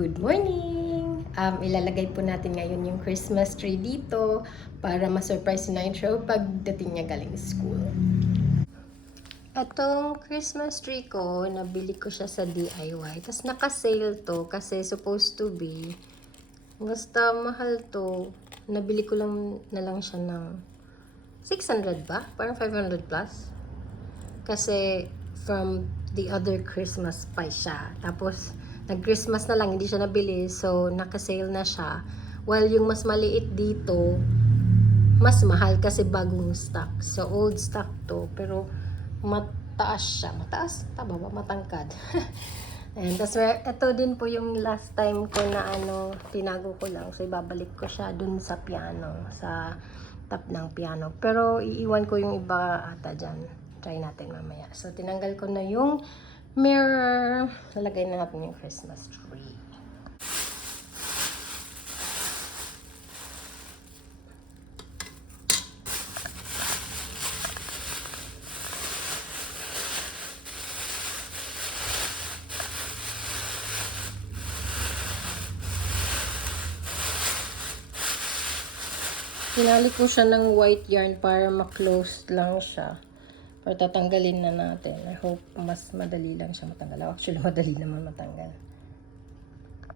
Good morning! Ilalagay po natin ngayon yung Christmas tree dito para ma-surprise si Nitro pagdating niya galing school. Itong Christmas tree ko, nabili ko siya sa DIY. Tapos naka-sale to kasi supposed to be, basta mahal to. Nabili ko lang na lang siya ng 600 ba? Parang 500 plus. Kasi from the other Christmas pa siya. Tapos, nag-Christmas na lang, hindi siya nabili. So, naka-sale na siya. While yung mas maliit dito, mas mahal kasi bagong stock. So, old stock to. Pero, mataas siya. Mataas? Tama ba? Matangkad. And tas ito din po yung last time ko na tinago ko lang. So, ibabalik ko siya dun sa piano. Sa top ng piano. Pero, iiwan ko yung iba ata dyan. Try natin mamaya. So, tinanggal ko na yung mirror. Lalagay na natin yung Christmas tree. Tinali ko siya ng white yarn para ma-close lang siya. Pero tatanggalin na natin. I hope mas madali lang siya matanggal. Actually, madali naman matanggal.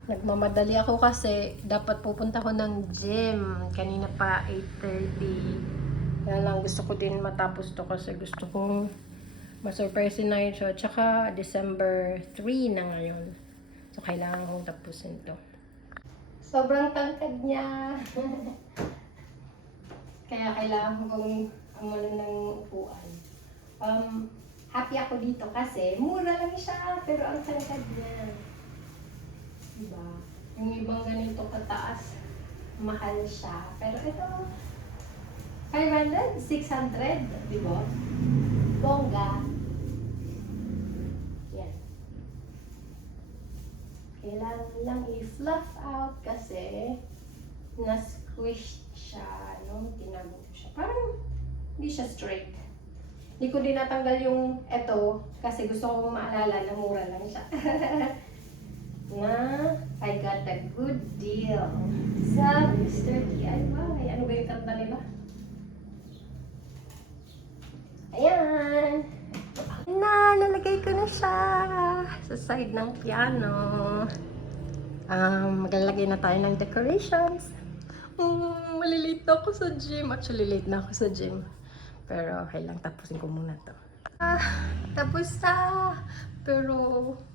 Nagmamadali ako kasi dapat pupunta ko ng gym. Kanina pa 8:30. Kaya lang gusto ko din matapos to kasi gusto kong ma-surprise si Nitro. Tsaka December 3 na ngayon. So, kailangan kong tapusin to. Sobrang tangkad niya. Kaya kailangan kong umano ng upuan. Happy ako dito kasi mura lang siya, pero ang tangkad niya. Diba? Yung ibang ganito kataas, mahal siya. Pero ito, 500, 600, diba? Bongga. Yan. Kailangan lang i-fluff out kasi na-squish siya, no? Tinago ko siya. Parang hindi siya straight. Hindi ko din natanggal yung eto kasi gusto kong maalala na mura lang siya. Na I got a good deal sa Mr. DIY. Ano ba yung kanta nila? Ayan! Nalagay ko na siya sa side ng piano. Maglalagay na tayo ng decorations. Malilate na ako sa gym. Actually, late na ako sa gym. Pero, okay lang. Tapusin ko muna to. Tapos na. Pero,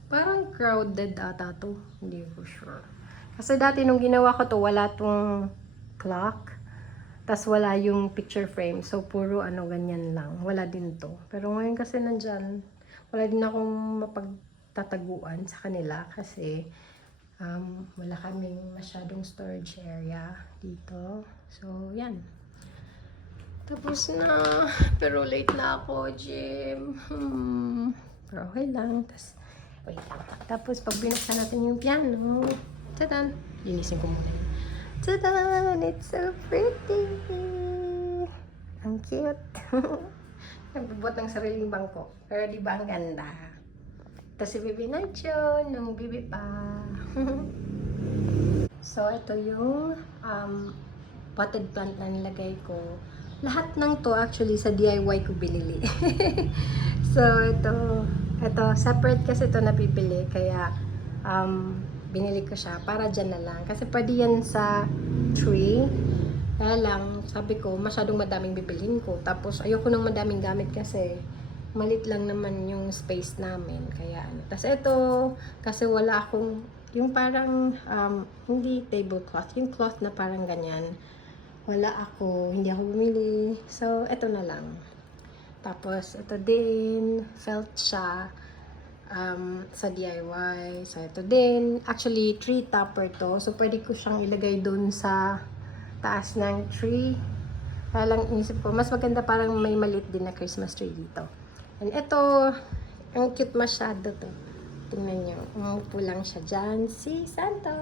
parang crowded ata to. Hindi ko sure. Kasi dati nung ginawa ko to, wala tong clock. Tas wala yung picture frame. So, puro ganyan lang. Wala din to. Pero ngayon kasi nandyan, wala din akong mapagtataguan sa kanila. Kasi, wala kaming masyadong storage area dito. So, yan. Tapos na. Pero late na ako, gym. Pero okay lang. Wait lang. Tapos, pag binuksan natin yung piano, tadan! Linisin ko muna yun. Tadan! It's so pretty! Ang cute. Nagbubuhat ng sariling bangko. Pero di ba ang ganda? Tapos si Bibi Nacho, nung Bibi pa. So, ito yung potted plant na nilagay ko. Lahat ng to actually sa DIY ko binili. So, ito separate kasi ito napipili. Kaya, binili ko siya para dyan na lang. Kasi pwede yan sa tree. Kaya lang, sabi ko, masyadong madaming bibilhin ko. Tapos, ayoko nang madaming gamit kasi malit lang naman yung space namin. Kaya, Tapos ito, kasi wala akong, yung parang, hindi tablecloth. Yung cloth na parang ganyan. Wala ako, hindi ako bumili. So, ito na lang. Tapos, ito din, felt siya sa DIY. So, ito din. Actually, tree topper to. So, pwede ko siyang ilagay dun sa taas ng tree. Kaya lang inisip ko, mas maganda parang may maliit din na Christmas tree dito. And ito, ang cute masyado to. Tingnan nyo, umupo lang siya dyan. Si Santa!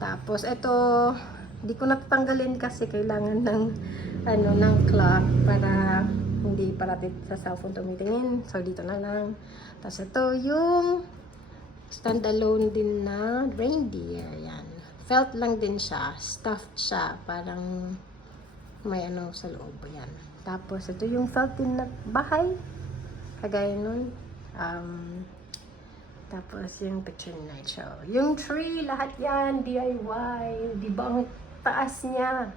Tapos, ito, hindi ko natatanggalin kasi kailangan ng clock para hindi parati sa cellphone tumitingin. So, dito na lang. Tapos ito yung Standalone din na reindeer. Yan. Felt lang din siya. Stuffed siya. Parang may ano sa loob. Yan. Tapos, ito yung felt din na bahay. Kagaya nun. Tapos, yung picture ni Nigel. Yung tree, lahat yan. DIY. Di ba ang taas niya?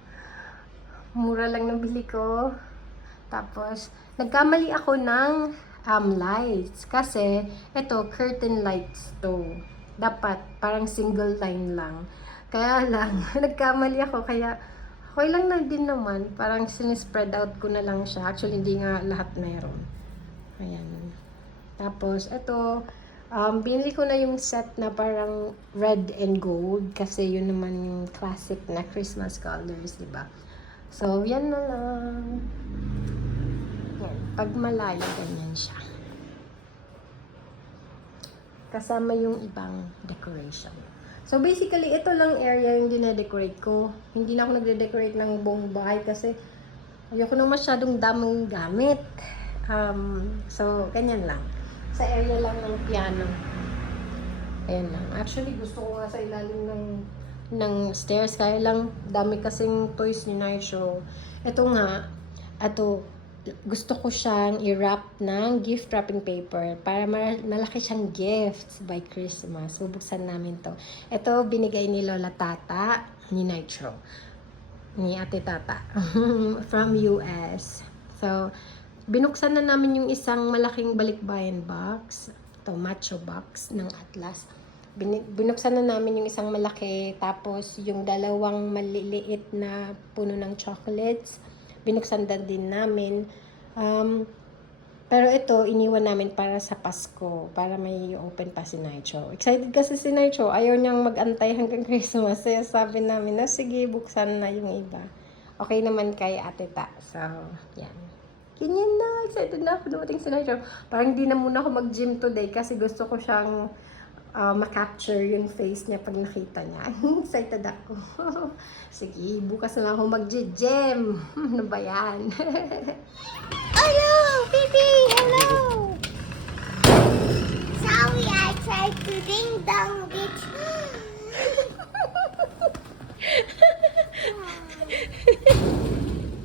Mura lang nabili ko. Tapos, nagkamali ako ng lights. Kasi, ito, curtain lights to. Dapat, parang single line lang. Kaya lang, nagkamali ako. Kaya, okay lang na din naman. Parang sinispread out ko na lang siya. Actually, hindi nga lahat meron. Ayan. Tapos, ito, binili ko na yung set na parang red and gold. Kasi yun naman yung classic na Christmas colors, diba? So, yan na lang. Yan. Pag malayo, ganyan siya. Kasama yung ibang decoration. So, basically, ito lang area yung dine-decorate ko. Hindi na ako nagde-decorate ng buong bahay kasi ayoko na masyadong daming gamit. So, ganyan lang. Sa area lang ng piano. Ayan lang. Actually, gusto ko nga sa ilalim ng stairs. Kaya lang, dami kasing toys ni Nigel. Ito nga, gusto ko siyang i-wrap ng gift wrapping paper para malaki siyang gifts by Christmas. Bubuksan namin to. Ito, binigay ni Lola Tata, ni Nitro, ni Ate Tata, from US. So, binuksan na namin yung isang malaking balikbayan box. Ito, macho box ng Atlas. Binuksan na namin yung isang malaki, tapos yung dalawang maliliit na puno ng chocolates. Binuksan din namin. Pero ito, iniwan namin para sa Pasko. Para may open pa si Nitro. Excited kasi si Nitro. Ayaw niyang mag-antay hanggang Christmas. Kaya sabi namin, sige, buksan na yung iba. Okay naman kay Ate Ta. So, yan. Ganyan na. Excited na ako dumating si Nitro. Parang di na muna ako mag-gym today kasi gusto ko siyang ma-capture yung face niya pag nakita niya. Excited ako. Sige, bukas na lang ako mag-gym. Ano ba yan? Hello, baby! Hello! Sorry, I tried to ding dong bitch.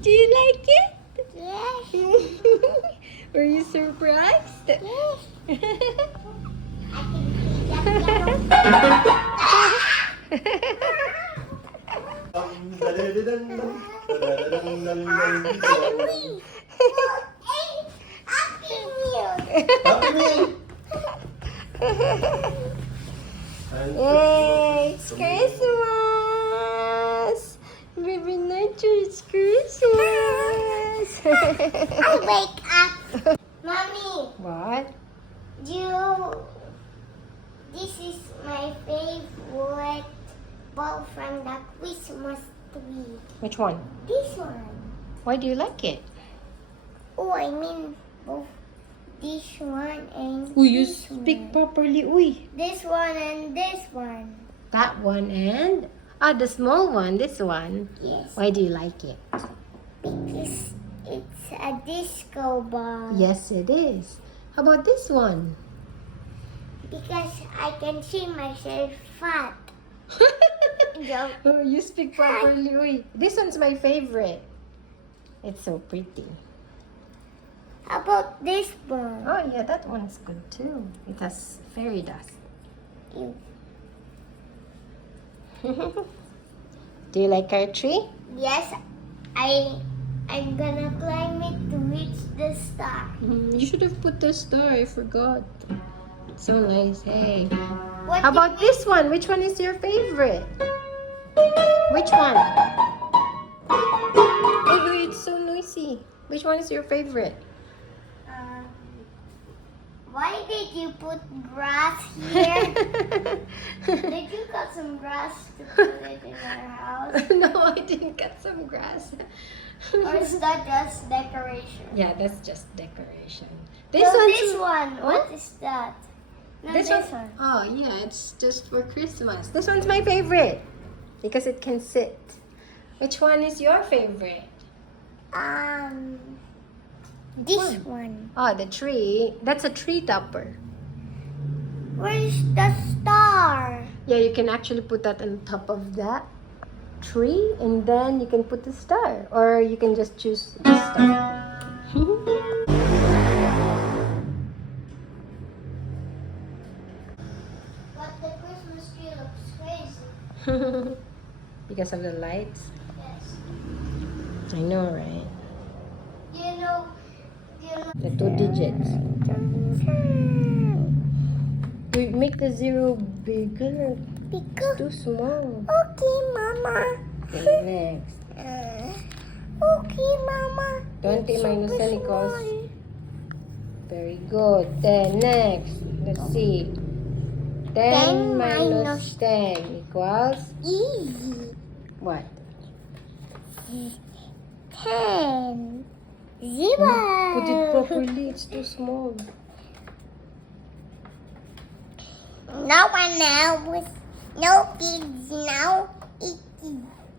Do you like it? Yes, Were you surprised? yes. I can see Happy Meal! Happy Meal! Yay! It's Christmas! Baby Nitro, it's Christmas! I wake up. Mommy, What? this is my favorite ball from the Christmas tree. Which one? This one. Why do you like it? Oh, I mean both this one and Uy, you this speak one. properly. Uy. This one and this one. That one and... the small one, this one. Yes. Why do you like it? Because it's a disco ball. Yes, it is. How about this one? Because I can see myself fat. Joke. Oh, you speak properly. Uy. This one's my favorite. It's so pretty. How about this one? Oh, yeah, that one's good too. It has fairy dust. Ew. Do you like our tree? Yes, I'm gonna climb it to reach the star. You should have put the star. I forgot. So nice. Hey. What How did about this one? Which one is your favorite? Which one? Oh, it's so noisy. Which one is your favorite? Why did you put grass here? Did you cut some grass to put it in our house? No, I didn't cut some grass. Or is that just decoration? Yeah, that's just decoration. This, This so one's this one, Huh? what is that? No, This this one? one. Oh, yeah, it's just for Christmas. This one's my favorite because it can sit. Which one is your favorite? This one. Oh, the tree. That's a tree topper. Where's the star? Yeah, you can actually put that on top of that tree, and then you can put the star, or you can just choose the star. But the Christmas tree looks crazy. Because of the lights. Yes. I know, right? You know. The 2 digits. We make the 0 bigger. It's too small. Okay, Mama. Okay, next. Okay, Mama. 20 minus 10 equals. Very good. 10 next. Let's see. 10 minus 10 equals Easy. what? 10. 0. Put it properly. It's too small. No one now with no kids now. It's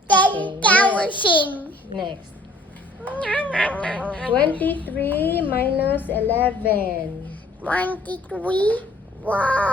10,000. Next. 23 minus 11. 23. Wow.